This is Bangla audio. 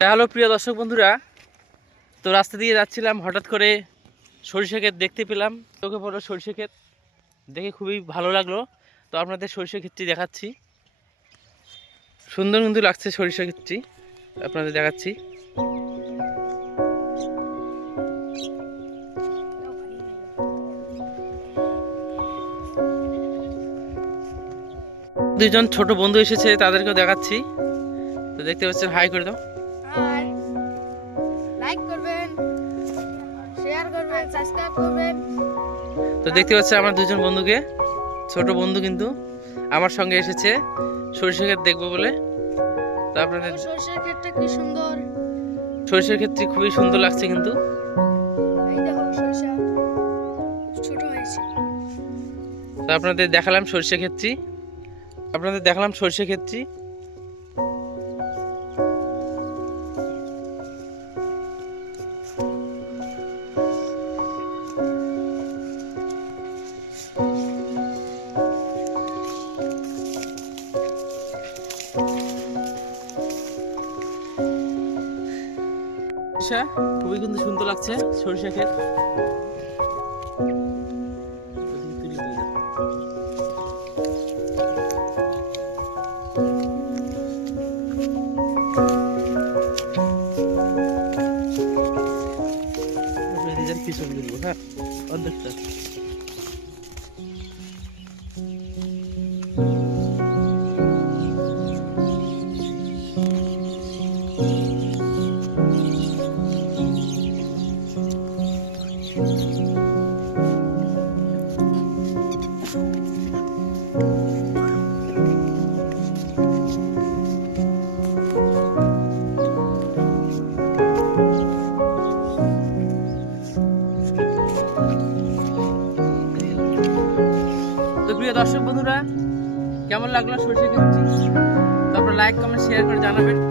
হ্যালো, প্রিয় দর্শক বন্ধুরা। তো রাস্তা দিয়ে যাচ্ছিলাম, হঠাৎ করে সরিষা ক্ষেত দেখতে পেলাম। চোখে পড়ল সরিষা ক্ষেত। দেখে খুবই ভালো লাগল। তো আপনাদের সরিষা ক্ষেতটি দেখাচ্ছি। সুন্দর কিন্তু লাগছে সরিষা ক্ষেতটি। আপনাদের দেখাচ্ছি। দুইজন ছোট বন্ধু এসেছে, তাদেরকেও দেখাচ্ছি। তো দেখতে পাচ্ছেন, হাই করে দাও। আর লাইক করবেন শেয়ার করবেন সাবস্ক্রাইব করবেন। তো দেখতে পাচ্ছেন আমার দুজন বন্ধুকে ছোট বন্ধু কিন্তু আমার সঙ্গে এসেছে সরিষা ক্ষেত দেখব বলে। তো আপনাদের সরষের ক্ষেতটা কি সুন্দর। সরিষার ক্ষেত্রে খুবই সুন্দর লাগছে কিন্তু। তো আপনাদের দেখালাম সরিষা ক্ষেত্রী আপনাদের দেখালাম সরিষা ক্ষেত্রী সরিষা খুবই কিন্তু সুন্দর লাগছে সরিষা ক্ষেত। পিছন দিবো হ্যাঁ অর্ধেকটা। প্রিয় দর্শক বন্ধুরা কেমন লাগল? সরষে ক্ষেত্রে তারপর লাইক কমেন্ট শেয়ার করে জানাবেন।